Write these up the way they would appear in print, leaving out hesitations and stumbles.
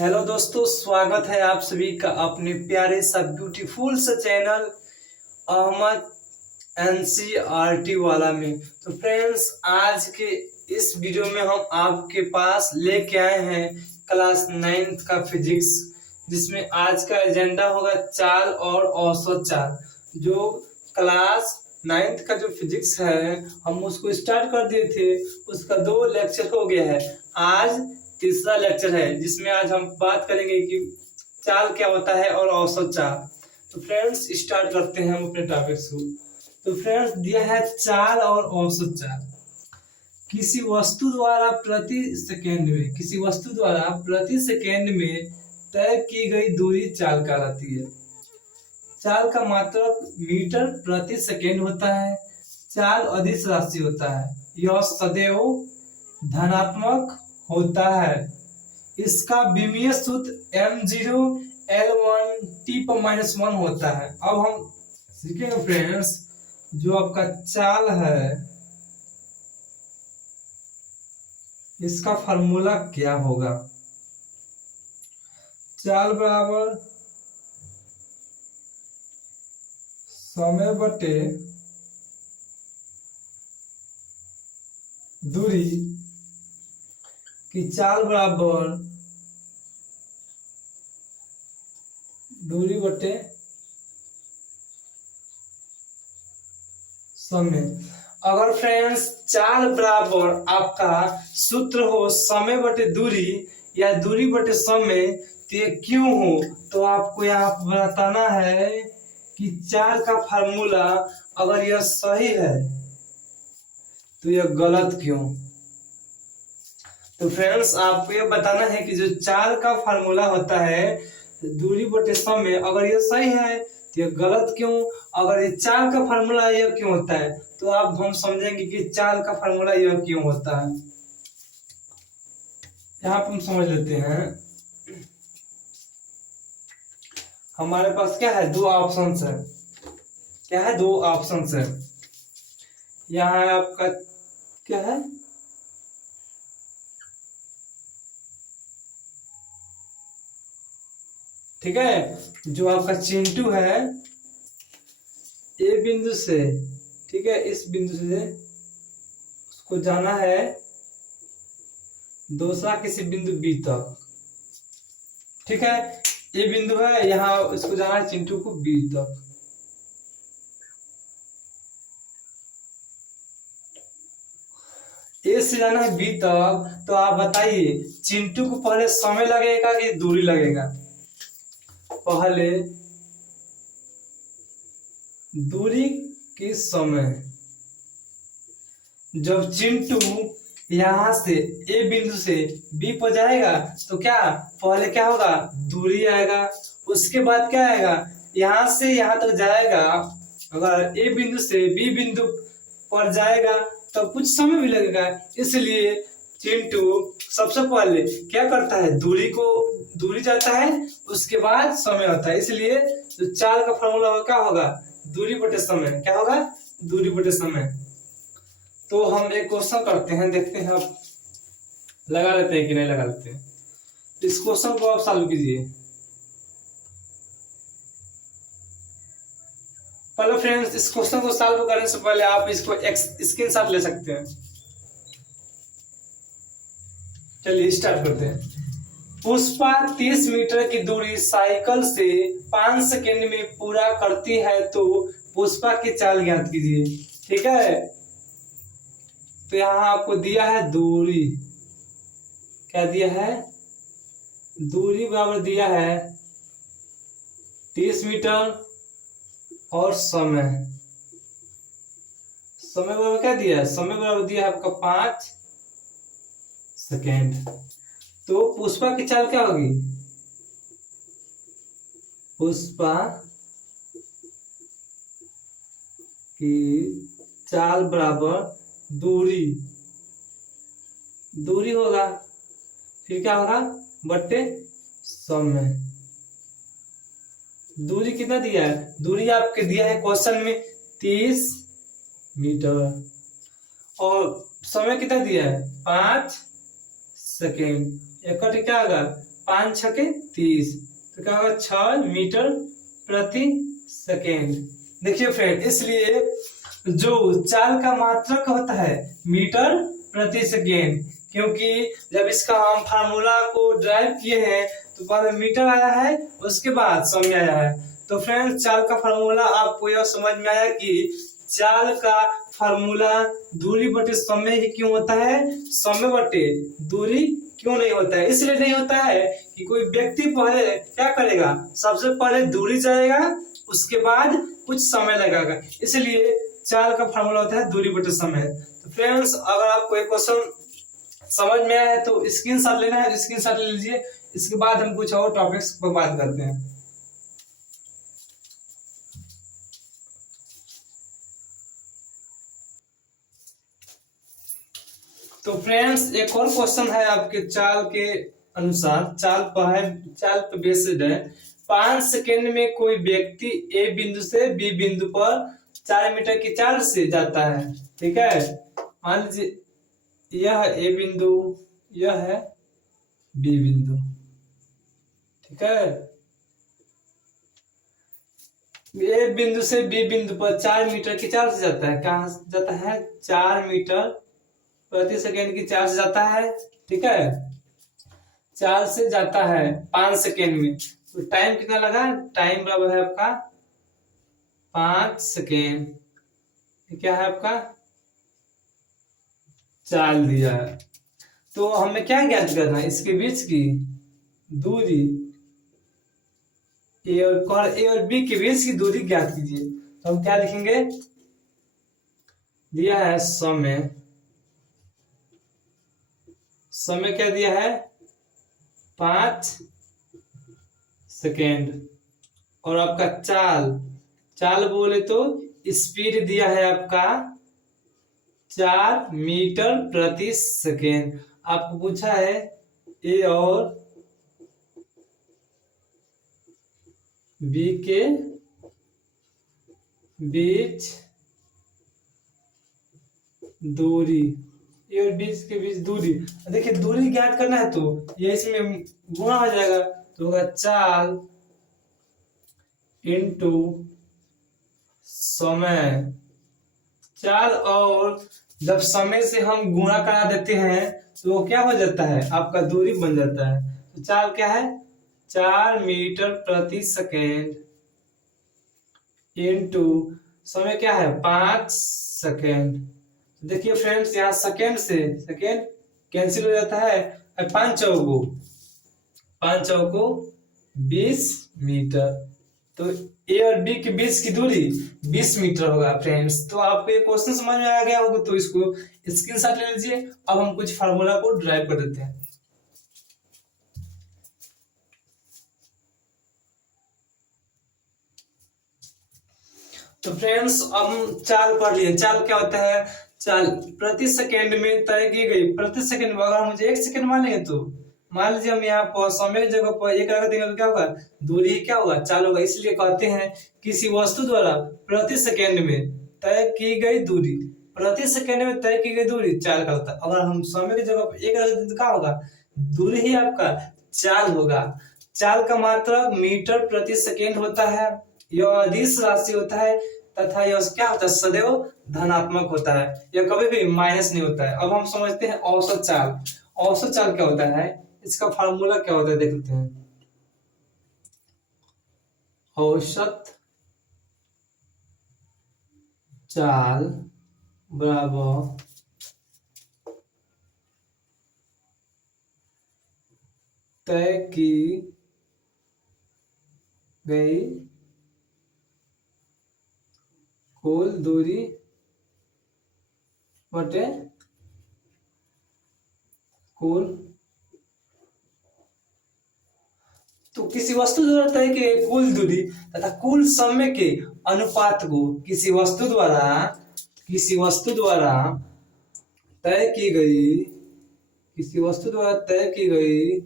Hello दोस्तों, स्वागत है आप सभी का अपने प्यारे सा ब्यूटीफुल सा चैनल अहमद एनसीईआरटी वाला में। तो फ्रेंड्स, आज के इस वीडियो में हम आपके पास लेके आए हैं क्लास 9th का फिजिक्स, जिसमें आज का एजेंडा होगा चाल और औसत चाल। जो क्लास 9th का जो फिजिक्स है हम उसको स्टार्ट कर दिए थे, उसका 2 लेक्चर हो गया है। आज तीसरा लेक्चर है जिसमें आज हम बात करेंगे कि चाल क्या होता है और औसत चाल। तो फ्रेंड्स, स्टार्ट करते हैं हम अपने टॉपिक को। तो फ्रेंड्स, दिया है चाल और औसत चाल। किसी वस्तु द्वारा प्रति सेकेंड में तय की गई दूरी चाल कहलाती है। चाल का मात्रक मीटर प्रति सेकेंड होता है। चाल अदिश राशि होता है, यह सदैव धनात्मक होता है। इसका विमीय सूत्र m0 L1 T⁻1 होता है। अब हम सीखेंगे फ्रेंड्स, जो आपका चाल है इसका फॉर्मूला क्या होगा। चाल बराबर समय बटे दूरी की चाल बराबर दूरी बटे समय। अगर फ्रेंड्स चाल बराबर आपका सूत्र हो समय बटे दूरी या दूरी बटे समय, तो ये क्यों हो, तो आपको यहाँ बताना है कि चाल का फार्मूला अगर यह सही है तो यह गलत क्यों। तो फ्रेंड्स, आपको ये बताना है कि जो चाल का फार्मूला होता है दूरी बटे समय, अगर ये सही है तो ये गलत क्यों। अगर ये चाल का फार्मूला यह क्यों होता है, तो आप हम समझेंगे कि चाल का फार्मूला यह क्यों होता है। यहाँ पर हम समझ लेते हैं। हमारे पास क्या है, 2 ऑप्शंस है। क्या है, 2 ऑप्शंस है। यहाँ आपका क्या है, ठीक है, जो आपका चिंटू है ए बिंदु से, ठीक है, इस बिंदु से उसको जाना है दूसरा किसी बिंदु बी तक। ठीक है, ए बिंदु है, यहाँ इसको जाना है चिंटू को बी तक। ए से जाना है बी तक, तो आप बताइए चिंटू को पहले समय लगेगा कि दूरी लगेगा। पहले दूरी की समय। जब चिंटू यहां से ए बिंदु से बी पर जाएगा तो क्या पहले क्या होगा, दूरी आएगा। उसके बाद क्या आएगा, यहां से यहां तक जाएगा। अगर ए बिंदु से बी बिंदु पर जाएगा तो कुछ समय भी लगेगा, इसलिए चिंटू सबसे पहले क्या करता है, दूरी जाता है, उसके बाद समय होता है। इसलिए जो चाल का फॉर्मूला क्या होगा, दूरी बटे समय। क्या होगा, दूरी बटे समय। तो हम एक क्वेश्चन करते हैं, देखते हैं आप लगा लेते हैं कि नहीं लगा लेते हैं। इस क्वेश्चन को आप सॉल्व कीजिए। पहले फ्रेंड्स, इस क्वेश्चन को सॉल्व करने से पहले आप इसको एक स्क्रीनशॉट ले सकते हैं। चलिए स्टार्ट करते हैं। पुष्पा 30 मीटर की दूरी साइकिल से 5 सेकेंड में पूरा करती है, तो पुष्पा की चाल ज्ञात कीजिए। ठीक है, तो यहां आपको दिया है दूरी। क्या दिया है, दूरी बराबर दिया है 30 मीटर और समय बराबर क्या दिया है, समय बराबर दिया है आपका 5 सेकेंड। तो पुष्पा की चाल क्या होगी, पुष्पा की चाल बराबर दूरी होगा, फिर क्या होगा, बट्टे समय। दूरी कितना दिया है, दूरी आपके दिया है क्वेश्चन में 30 मीटर, और समय कितना दिया है 5 सेकेंड। इकट्ठे क्या होगा 5 छके 30, तो क्या होगा 6 मीटर प्रति सेकेंड। देखिए फ्रेंड, इसलिए जो चाल का मात्रक होता है मीटर प्रति सेकेंड, क्योंकि जब इसका हम फार्मूला को ड्राइव किए हैं तो पहले मीटर आया है, उसके बाद समय आया है। तो फ्रेंड, चाल का फार्मूला आपको यह समझ में आया कि चाल का फार्मूला दूरी बटे समय ही क्यों होता है, समय बटे दूरी क्यों नहीं होता है। इसलिए नहीं होता है कि कोई व्यक्ति पहले क्या करेगा, सबसे पहले दूरी जाएगा, उसके बाद कुछ समय लगेगा, इसलिए चाल का फार्मूला होता है दूरी बटे समय। तो फ्रेंड्स, अगर आपको एक क्वेश्चन समझ में आया है तो स्क्रीनशॉट लेना है, स्क्रीनशॉट ले लीजिए। इसके बाद हम कुछ और टॉपिक्स पर बात करते हैं। तो फ्रेंड्स, एक और क्वेश्चन है आपके चाल के अनुसार, चाल पर बेस्ड है। 5 सेकेंड में कोई व्यक्ति ए बिंदु से बी बिंदु पर 4 मीटर की चाल से जाता है। ठीक है, मान लीजिए यह है ए बिंदु, यह है बी बिंदु। ठीक है, ए बिंदु से बी बिंदु पर 4 मीटर की चाल से जाता है। कहाँ जाता है, 4 मीटर प्रति सेकेंड की चाल से जाता है। ठीक है, चाल से जाता है 5 सेकेंड में, तो टाइम कितना लगा, टाइम बराबर है आपका 5 सेकेंड। क्या है आपका, चाल दिया है। तो हमें क्या ज्ञात करना है, इसके बीच की दूरी, ए और बी के बीच की दूरी ज्ञात कीजिए। तो हम क्या लिखेंगे, दिया है समय क्या दिया है, 5 सेकेंड, और आपका चाल बोले तो स्पीड दिया है आपका 4 मीटर प्रति सेकेंड। आपको पूछा है ए और बी के बीच दूरी, ए और बी के बीच दूरी। देखिए, दूरी ज्ञात करना है तो ये इसमें गुणा हो जाएगा, तो होगा चाल इंटू समय। चाल और जब समय से हम गुणा करा देते हैं तो वो क्या हो जाता है, आपका दूरी बन जाता है। तो चाल क्या है, 4 मीटर प्रति सेकेंड इंटू समय क्या है, 5 सेकेंड। देखिए फ्रेंड्स, यहाँ सेकेंड से सेकेंड कैंसिल हो जाता है, 5 चौको 20 मीटर। तो ए और बी के बीच की दूरी 20 मीटर होगा फ्रेंड्स। तो आपको ये क्वेश्चन समझ में आ गया होगा, तो इसको स्क्रीनशॉट ले लीजिए। अब हम कुछ फार्मूला को ड्राइव कर देते हैं। तो फ्रेंड्स, अब हम चाल पढ़ लिए। चाल क्या होता है, चाल प्रति सेकेंड में तय की गई, प्रति सेकेंड में अगर मुझे 1 सेकेंड मान लेंगे तो मान लीजिए हम यहाँ पर समय की जगह पर 1 रख देंगे तो क्या होगा, दूरी ही क्या होगा, चाल होगा। इसलिए कहते हैं किसी वस्तु द्वारा प्रति सेकेंड में तय की गई दूरी, प्रति सेकेंड में तय की गई दूरी चाल का होता है। अगर हम समय की जगह पर 1 रख देंगे तो क्या होगा, दूरी ही आपका चाल होगा। चाल का मात्रक मीटर प्रति सेकेंड होता है। यह अदिश राशि होता है तथा यह क्या होता है, सदैव धनात्मक होता है, यह कभी भी माइनस नहीं होता है। अब हम समझते हैं औसत चाल। औसत चाल क्या होता है, इसका फार्मूला क्या होता है देख लेते हैं। औसत चाल बराबर तय की गई कुल दूरी बटे कुल, तो किसी वस्तु द्वारा तय की गई कुल दूरी तथा कुल समय के अनुपात को किसी वस्तु द्वारा तय की गई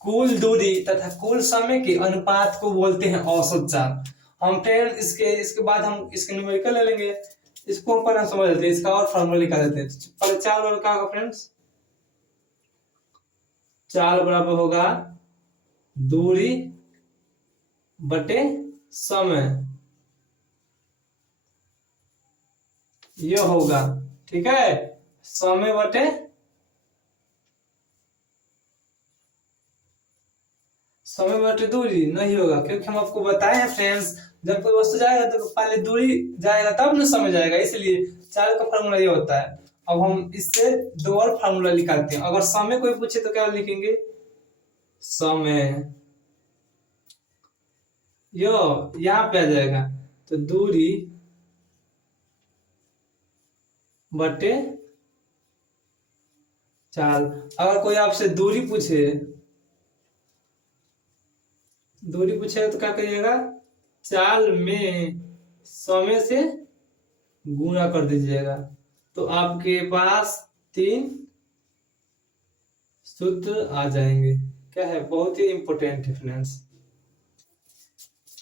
कुल दूरी तथा कुल समय के अनुपात को बोलते हैं औसत चाल। हम फ्रेंड इसके बाद हम इसके न्यूमेरिकल ले लेंगे। इसको हम पहले समझ लेते हैं, इसका और फार्मूला निकाल देते हैं। पहले चाल वाला क्या होगा फ्रेंड्स, चाल बराबर होगा दूरी बटे समय, ये होगा। ठीक है, समय बटे दूरी नहीं होगा, क्योंकि हम आपको बताए हैं फ्रेंड्स, जब कोई वस्तु जाएगा तो पहले दूरी जाएगा तब ना समय जाएगा, इसलिए चाल का फॉर्मूला ये होता है। अब हम इससे दो और फॉर्मूला निकालते हैं। अगर समय कोई पूछे तो क्या लिखेंगे, समय, यो यहाँ पे आ जाएगा, तो दूरी बटे चाल। अगर कोई आपसे दूरी पूछे तो क्या करिएगा, चाल में समय से गुणा कर दीजिएगा, तो आपके पास 3 सूत्र आ जाएंगे। क्या है, बहुत ही इंपॉर्टेंट है फ्रेंड्स।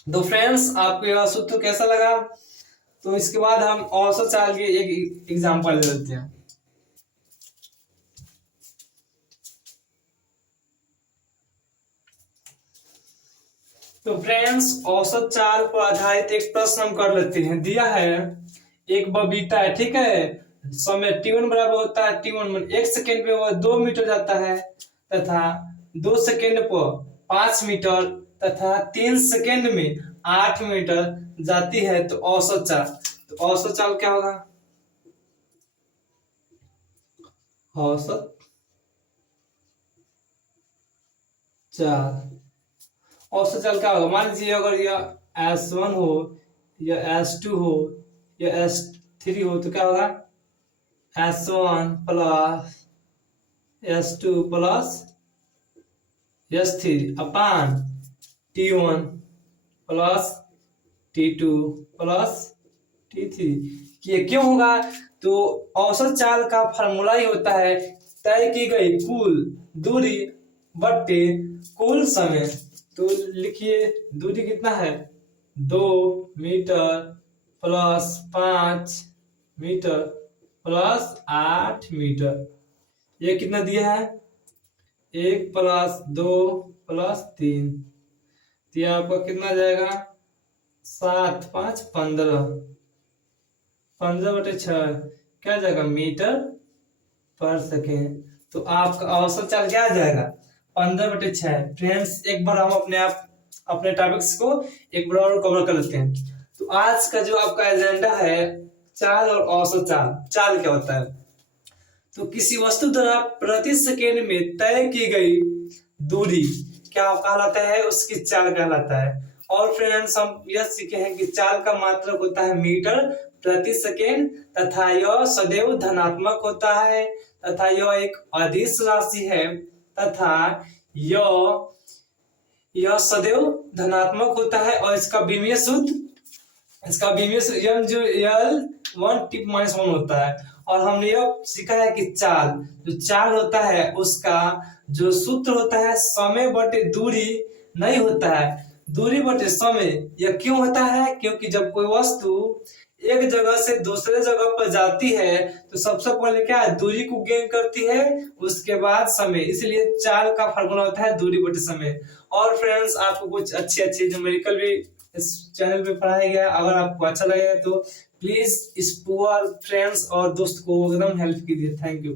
तो फ्रेंड्स आपको यह सूत्र कैसा लगा, तो इसके बाद हम औसत चाल के एक एग्जांपल ले लेते हैं। तो फ्रेंड्स औसत चाल पर आधारित एक प्रश्न हम कर लेते हैं। दिया है एक बबीता है, ठीक है, समय t1 बराबर होता है t1 में 1 सेकेंड पे वह 2 मीटर जाता है, तथा 2 सेकेंड पर 5 मीटर तथा 3 सेकेंड में 8 मीटर जाती है, तो औसत चाल, तो औसत चाल क्या होगा, औसत चाल, औसत चाल क्या होगा, मान लीजिए अगर यह S1 हो या S2 हो या S3 हो, तो क्या होगा, S1 plus S2 plus S3 अपान T1 plus T2 plus T3। ये क्यों होगा, तो औसत चाल का फॉर्मूला ही होता है तय की गई कुल दूरी बटे कुल समय। तो लिखिए दूरी कितना है, 2 meter plus 5 meter plus 8 meter, ये कितना दिया है, 1 प्लस 2 प्लस 3, तो यह आपका कितना जाएगा, 7 5 15, 15 बटे 6 क्या जाएगा, मीटर पर सेकेंड। तो आपका औसत चाल क्या आ जाएगा, 15 बटे 6। फ्रेंड्स एक बार हम अपने टॉपिक्स को एक बार और कवर कर लेते हैं। तो आज का जो आपका एजेंडा है चाल और औसत चाल। चाल क्या होता है, तो किसी वस्तु द्वारा प्रति सेकेंड में तय की गई दूरी क्या कहलाता है, उसकी चाल कहलाता है। और फ्रेंड्स हम यह सीखे हैं कि चाल का मात्रक होता है मीटर प्रति सेकेंड, तथा यह सदैव धनात्मक होता है, तथा यह एक अदिश राशि है, तथा यह सदैव धनात्मक होता है, और इसका विमीय सूत्र m जो l 1 होता है। और हमने यह सीखा है कि चाल, जो चाल होता है उसका जो सूत्र होता है समय बटे दूरी नहीं होता है, दूरी बटे समय। यह क्यों होता है, क्योंकि जब कोई वस्तु एक जगह से दूसरे जगह पर जाती है तो सबसे पहले क्या है, दूरी को गेन करती है, उसके बाद समय, इसलिए चाल का फॉर्मूला होता है दूरी बटे समय। और फ्रेंड्स आपको कुछ अच्छे न्यूमेरिकल भी इस चैनल पे पढ़ाया गया, अगर आपको अच्छा लगेगा तो प्लीज इस पुअर फ्रेंड्स और दोस्त को एकदम हेल्प कीजिए। Thank you.